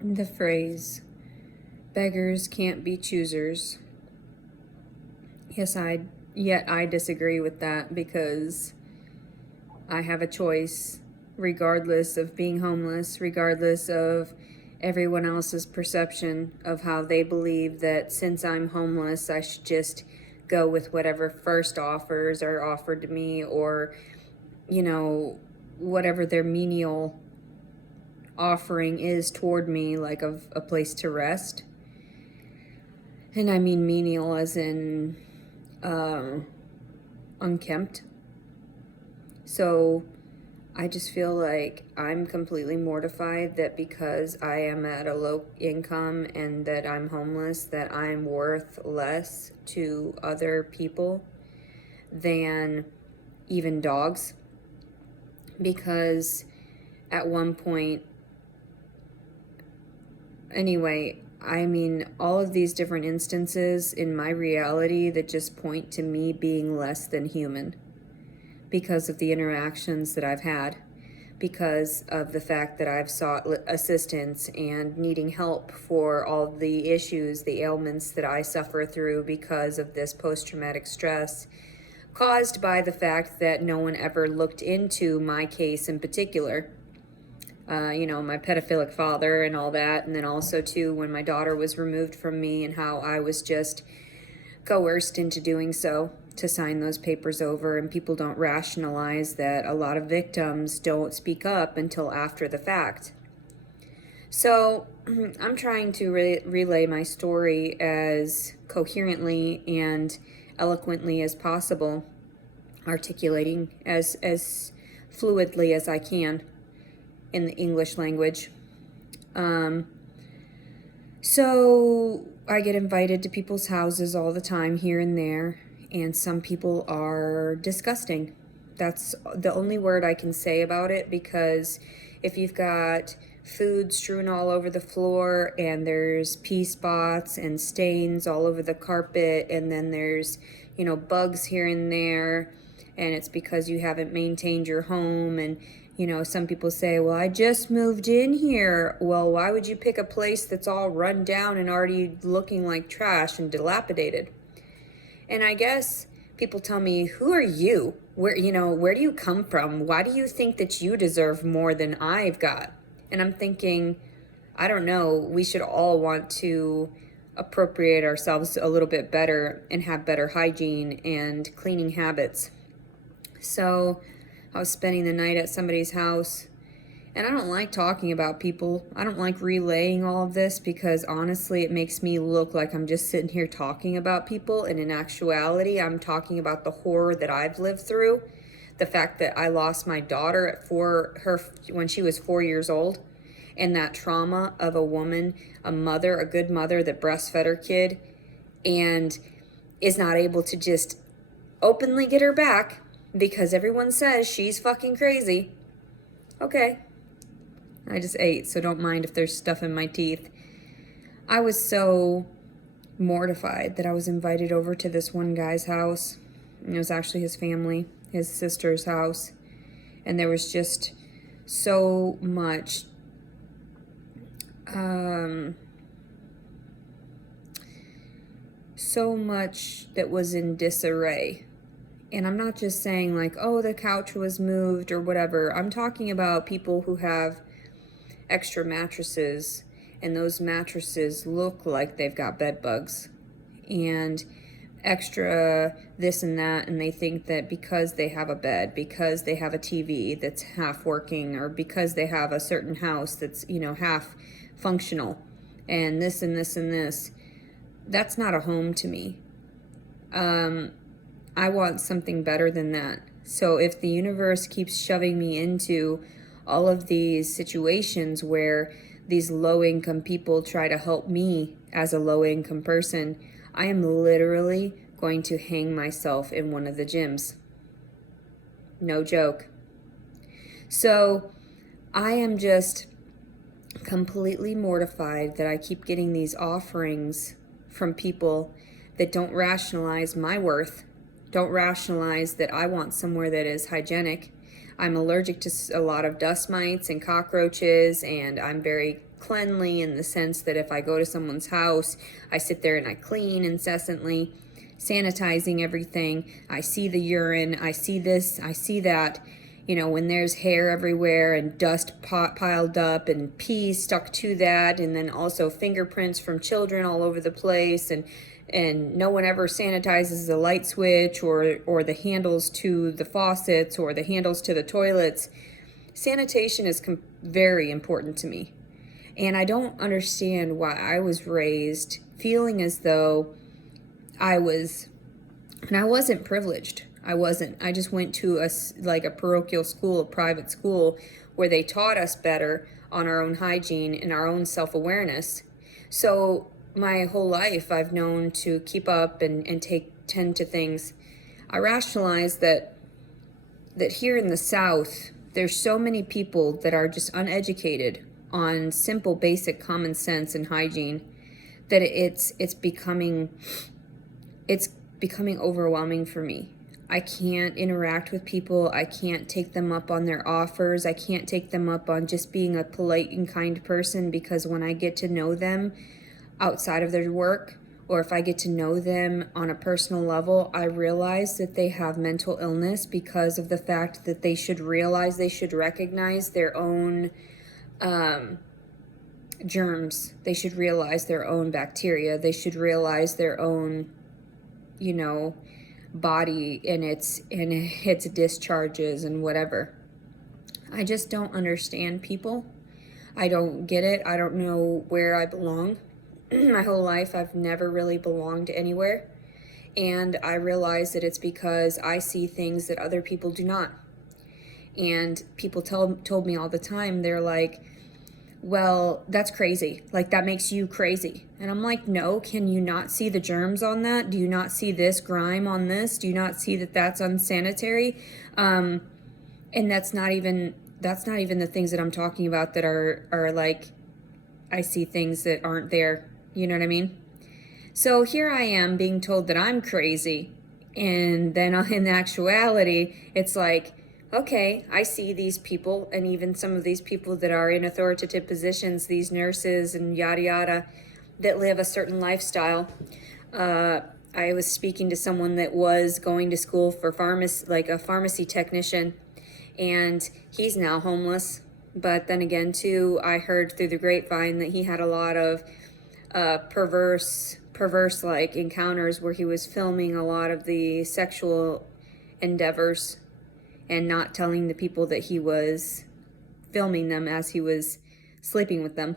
The phrase, beggars can't be choosers. Yet I disagree with that because I have a choice regardless of being homeless, regardless of everyone else's perception of how they believe that since I'm homeless, I should just go with whatever first offers are offered to me, or, whatever their menial offering is toward me, like of a place to rest. And I mean menial as in unkempt. So I just feel like I'm completely mortified that because I am at a low income and that I'm homeless, that I'm worth less to other people than even dogs. Because at one point, anyway, I mean, all of these different instances in my reality that just point to me being less than human because of the interactions that I've had, because of the fact that I've sought assistance and needing help for all the issues, the ailments that I suffer through because of this post-traumatic stress caused by the fact that no one ever looked into my case in particular. My pedophilic father and all that, and then also too when my daughter was removed from me and how I was just coerced into doing so, to sign those papers over, and people don't rationalize that a lot of victims don't speak up until after the fact. So I'm trying to relay my story as coherently and eloquently as possible, articulating as fluidly as I can in the English language. So I get invited to people's houses all the time here and there, and some people are disgusting. That's the only word I can say about it, because if you've got food strewn all over the floor and there's pee spots and stains all over the carpet, and then there's, bugs here and there, and it's because you haven't maintained your home. And some people say, well, I just moved in here. Well, why would you pick a place that's all run down and already looking like trash and dilapidated? And I guess people tell me, who are you? Where do you come from? Why do you think that you deserve more than I've got? And I'm thinking, I don't know, we should all want to appropriate ourselves a little bit better and have better hygiene and cleaning habits. So I was spending the night at somebody's house, and I don't like talking about people. I don't like relaying all of this because honestly, it makes me look like I'm just sitting here talking about people. And in actuality, I'm talking about the horror that I've lived through. The fact that I lost my daughter when she was 4 years old, and that trauma of a woman, a mother, a good mother that breastfed her kid and is not able to just openly get her back because everyone says she's fucking crazy. Okay. I just ate, so don't mind if there's stuff in my teeth. I was so mortified that I was invited over to this one guy's house. And it was actually his family, his sister's house. And there was just so much that was in disarray. And I'm not just saying like, oh, the couch was moved or whatever. I'm talking about people who have extra mattresses, and those mattresses look like they've got bed bugs and extra this and that, and they think that because they have a bed, because they have a TV that's half working, or because they have a certain house that's half functional, and this and this and this, that's not a home to me. I want something better than that. So if the universe keeps shoving me into all of these situations where these low-income people try to help me as a low-income person, I am literally going to hang myself in one of the gyms. No joke. So I am just completely mortified that I keep getting these offerings from people that don't rationalize my worth, don't rationalize that I want somewhere that is hygienic. I'm allergic to a lot of dust mites and cockroaches, and I'm very cleanly in the sense that if I go to someone's house, I sit there and I clean incessantly, sanitizing everything. I see the urine, I see this, I see that. You know, when there's hair everywhere and dust piled up and pee stuck to that, and then also fingerprints from children all over the place, and no one ever sanitizes the light switch or the handles to the faucets or the handles to the toilets. Sanitation is very important to me. And I don't understand why I was raised feeling as though I wasn't privileged. I wasn't. I just went to a parochial school, a private school, where they taught us better on our own hygiene and our own self-awareness. So my whole life I've known to keep up and tend to things. I rationalize that here in the South, there's so many people that are just uneducated on simple, basic common sense and hygiene that it's becoming overwhelming for me. I can't interact with people. I can't take them up on their offers. I can't take them up on just being a polite and kind person, because when I get to know them outside of their work, or if I get to know them on a personal level, I realize that they have mental illness because of the fact that they should recognize their own germs. They should realize their own bacteria. They should realize their own, body and its discharges and whatever. I just don't understand people. I don't get it. I don't know where I belong. My whole life I've never really belonged anywhere, and I realize that it's because I see things that other people do not. And people told me all the time, they're like, well, that's crazy. Like, that makes you crazy. And I'm like, no, can you not see the germs on that? Do you not see this grime on this? Do you not see that that's unsanitary? And that's not even the things that I'm talking about that are like, I see things that aren't there. You know what I mean? So here I am being told that I'm crazy. And then in actuality, it's like, okay, I see these people, and even some of these people that are in authoritative positions, these nurses and yada yada, that live a certain lifestyle. I was speaking to someone that was going to school for a pharmacy technician, and he's now homeless. But then again, too, I heard through the grapevine that he had a lot of perverse like encounters where he was filming a lot of the sexual endeavors and not telling the people that he was filming them as he was sleeping with them.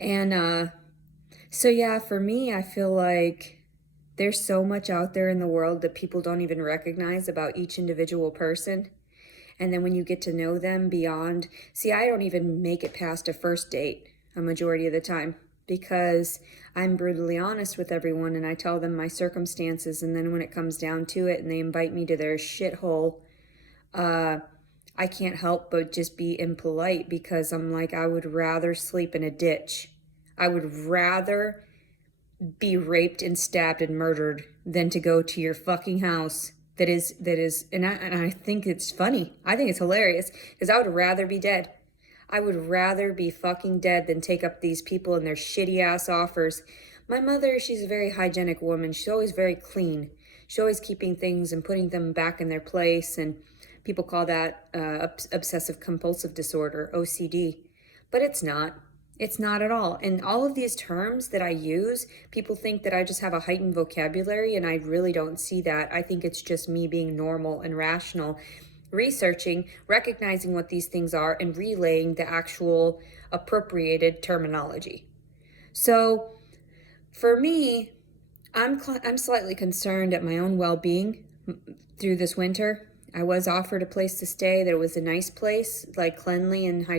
And so yeah, for me, I feel like there's so much out there in the world that people don't even recognize about each individual person. And then when you get to know them beyond, I don't even make it past a first date a majority of the time, because I'm brutally honest with everyone and I tell them my circumstances, and then when it comes down to it and they invite me to their shithole, I can't help but just be impolite, because I'm like, I would rather sleep in a ditch. I would rather be raped and stabbed and murdered than to go to your fucking house that is and I think it's funny. I think it's hilarious, because I would rather be dead. I would rather be fucking dead than take up these people and their shitty ass offers. My mother, she's a very hygienic woman. She's always very clean. She's always keeping things and putting them back in their place. And people call that obsessive compulsive disorder, OCD. But it's not. It's not at all. And all of these terms that I use, people think that I just have a heightened vocabulary, and I really don't see that. I think it's just me being normal and rational, researching, recognizing what these things are, and relaying the actual appropriated terminology. So for me, I'm slightly concerned at my own well-being through this winter. I was offered a place to stay. There was a nice place, like cleanly and hygienic.